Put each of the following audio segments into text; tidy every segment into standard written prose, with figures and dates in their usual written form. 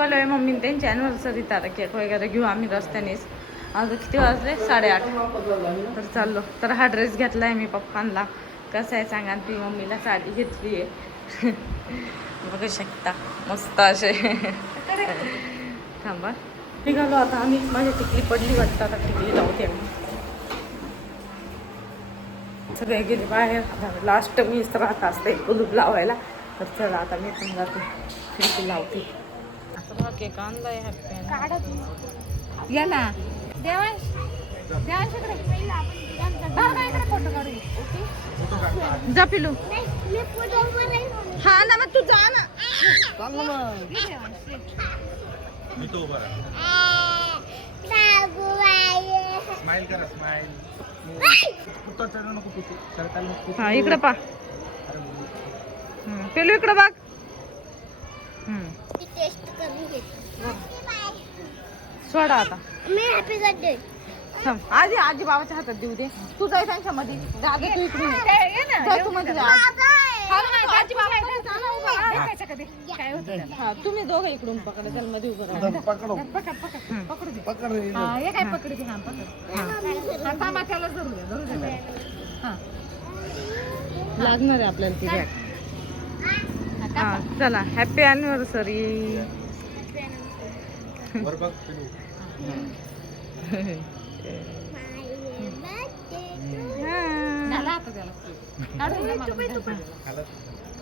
निघालोय mummy त्यांची anniversary तर cake वगैरे घेऊ आम्ही रस्त्यानेच. आता किती वाजले 8:30 तर चाललो. तर हा ड्रेस घेतला आहे मी पप्पांना. कसं आहे सांगा, ती मम्मीला साडी घेतली आहे. बघू शकता मस्त असे. थांबा निघालो आता आम्ही. माझी टिकली पडली वाटतं, आता टिकली लावते आम्ही. सगळे गेले बाहेर. लास्ट मीच राहत असते कुलूप लावायला. तर चला आता मी पण जाते खिडकी लावते. असं केक आणलाय हॅपी या ना देवांश फोटो काढू. जा पिलू. हा ना मग तू जा ना. स्माइल करा स्माइल. हा इकडे पा पेलू इकडे बघ. सोडा आता. आधी आजी बाबाच्या हातात देऊ दे. तू जाय त्यांच्या मध्ये. जागे तू इकडून जाय तू मध्ये जा. हा तुम्ही दोघं इकडून पकडा त्याला मध्ये उभं राहा. पकडू दे पकडू दे. काय पकडू दे. हा पकड. थांबा त्याला धरू दे. हा लागणार आहे आपल्याला ती बॅग. हा चला हॅपी ॲनिव्हर्सरी.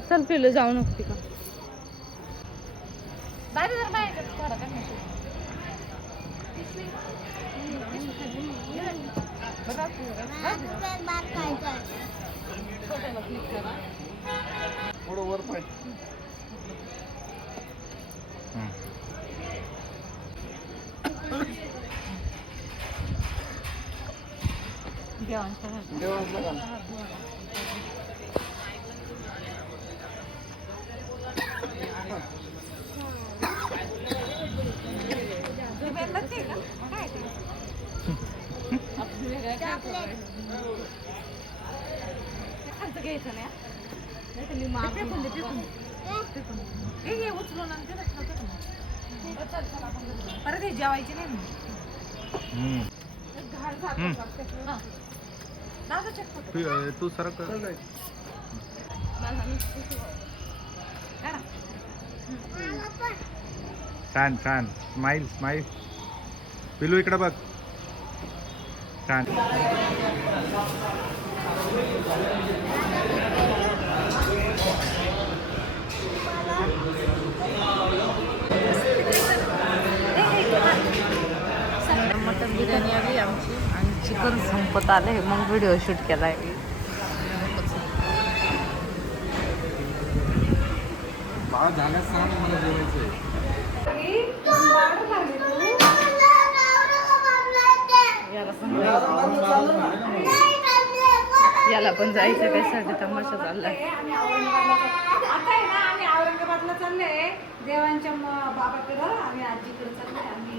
चल पिलं जाऊ नको तिकडं. वर पाय. परत हे जेवायचे नाही. तू सर छान छान. Smile smile. पिलू इकडे बघ. छान. मटन बिर्याणी आली आमची आणि चिकन संपत आले. मग व्हिडिओ शूट केलाय. याला पण जायचं त्यासाठी तमाशा चाललाय. आम्ही औरंगाबादला चाललोय देवांच्या बाबाकडं. आम्ही आजीकडे चाललोय आम्ही.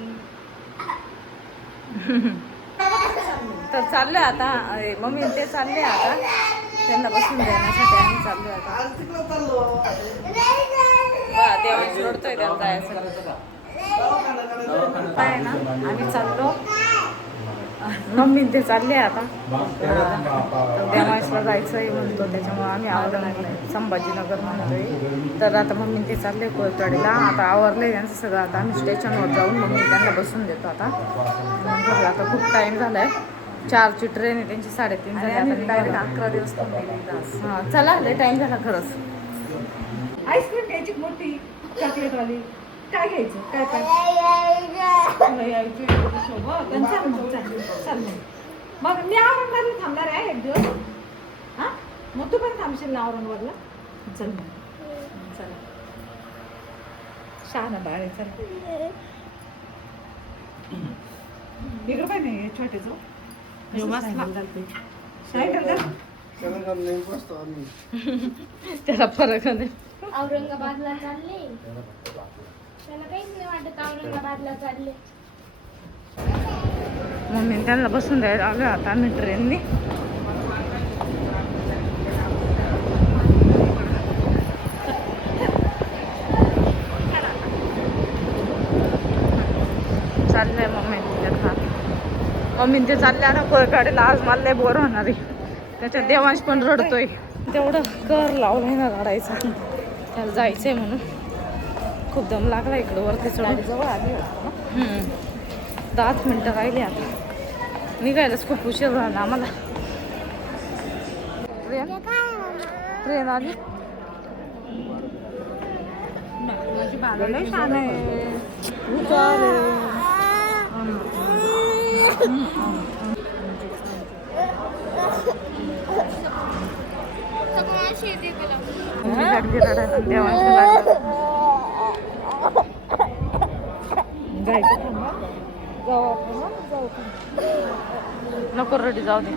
तर चाललोय आता. मम्मी ते चालले आता त्यांना बसून देण्यासाठी आम्ही चाललोय आता. देवांश रडतोय त्याला जायचं काय ना. आम्ही चाललो. मम्मी ते चालले आता. देवांशला जायचंय म्हणतो त्याच्यामुळे आम्ही औरंगाबाद संभाजीनगर म्हणतोय. तर आता मम्मी ते चालले कोळतवाडीला. आता आवरलंय त्यांचं सगळं. आता आम्ही स्टेशनवर जाऊन मम्मी त्यांना बसून देतो आता. आता खूप टाईम झालाय. 4ची ट्रेन आहे त्यांची. 3:30 झाली. आता डायरेक्ट 11 दिवस. हां चला लय टाईम झाला खरंच. आईस्क्रीम घ्यायची मोठी चॉकलेटवाली. काय घ्यायचं काय काय मग मी औरंगाबादला थांबणार आहे 1 दिवस. हां मग तू पण थांबशील ना औरंगाबादला. चल चल शहाणा बाळ आहे. चल इकडं काय नाही छोटेचं. त्याला फरक नाही. औरंगाबादला चालले. त्याला काहीच नाही वाटत औरंगाबादला चालले. मम्मी त्यांना बसून द्यायला आलो आता आम्ही ट्रेननी. चाललंय मम्मी तिच्यात. मम्मी ते चालले आता कोयकाडीला. आज मला लय बोर होणार आहे. त्याच्यात देवांश पण रडतोय. तेवढं कर लावलंय ना रडायचं. त्याला जायचंय म्हणून खूप दम लागला इकडं वरती चढून. जवळ आली 10 मिनटं राहिली आता. निघायलाच खूप उशीर झाला आम्हाला. ट्रेन आली. माझी बाळा लय छान आहे. हुशार आहे. नको रडी जाऊ दे.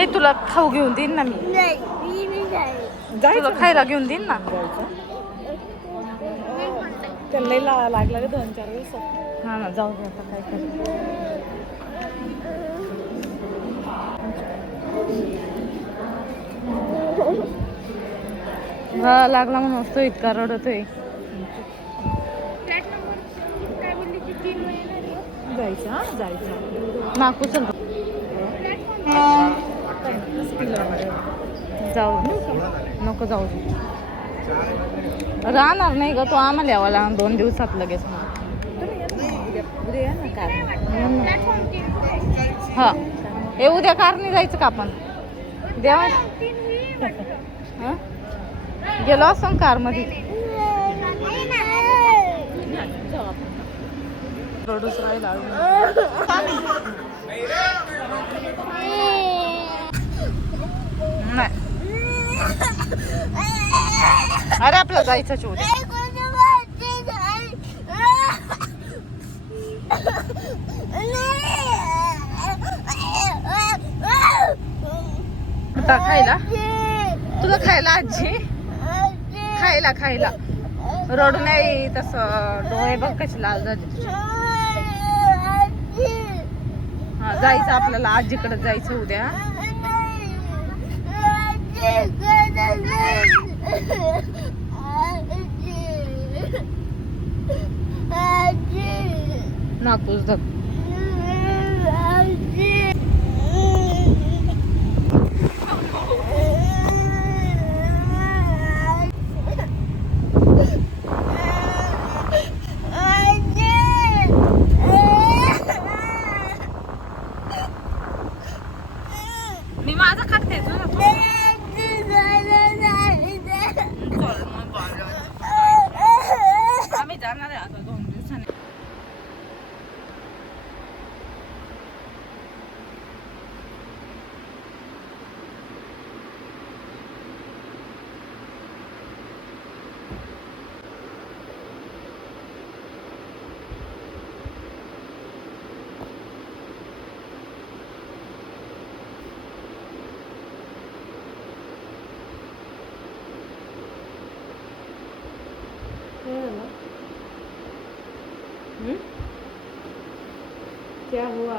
ए तुला खाऊ घेऊन देईन ना मी. तुला खायला घेऊन देईन ना. त्याला लागला 2-4 वेळेस. हा ना जाऊ दे आता काय कर. हा लागला म्हणून असतो इतका रडतोय. जायचं नाकू चल जाऊ नको जाऊ दे. राहणार नाही ग तो आम्हाला यावा लागणार 2 दिवसात लगेच. हा हे उद्या कारने जायचं का आपण. देवा गेलो असं कारमध्ये. रडूच राहिला. अरे आपलं जायचं उद्या. खायला तुला खायला आजी खायला खायला रडू नाही तसं. डोळे बघ कशी लाल झाले तुझे. हा जायचं आपल्याला आजीकडे जायचं उद्या. नाकूस धक. मी माझा खाते तू आम्ही जाणार आहे आता 2 दिवसांनी. क्या हुआ.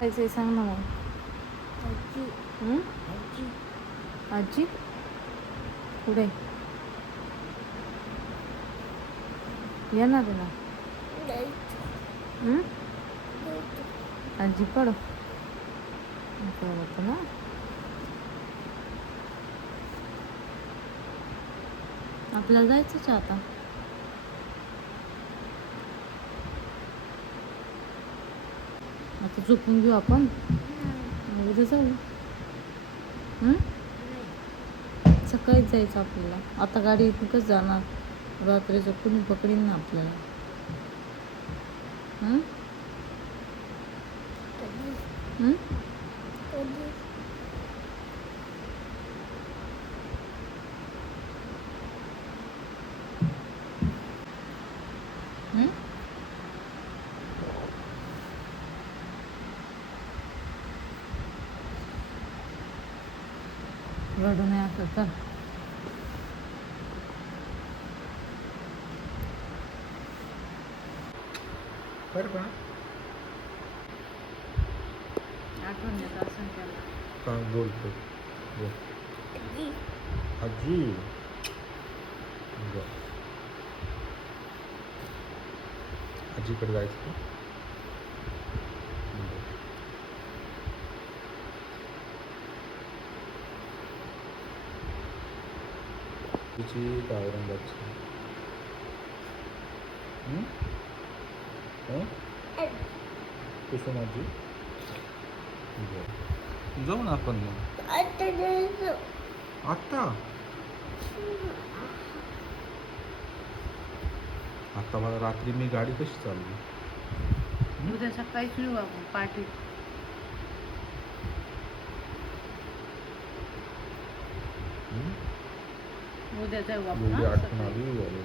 कैसे सांग ना मग. आजी पुढे येणार आहे ना. आजी पड ना. आपल्याला जायचंच आता. आता झोपून घेऊ आपण. उद्या जाऊ. सकाळीच जायचं आपल्याला. आता गाडी इथूनच जाणार. रात्रीचं कुणी पकडीन ना आपल्याला. रडू नये असं तर. बरं का आठवण येत असं त्याला. काय बोलतो बोल. आजी बरं. आजीकडे जायचं का? बरं. तिची औरंगाबादची कुसुम आजी. बरं. जाऊ ना आपण मग आत्ता. आता मला रात्री मी गाडी कशी चालली? उद्या सकाळीच निघू आपण पार्टी. उद्या जाऊ आपण एवढी हा, आठवण सकाळी. आली.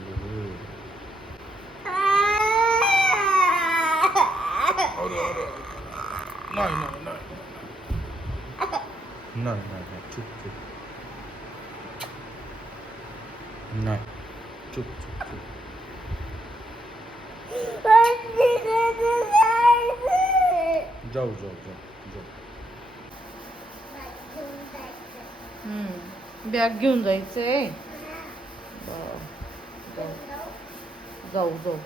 नाही नाही नाही नाही नाही नाही चुप चुप नाही चुप चुप चुप. जाऊ जाऊ जाऊ जाऊ. बॅग घेऊन जायचंय. बरं. जाऊ जाऊ.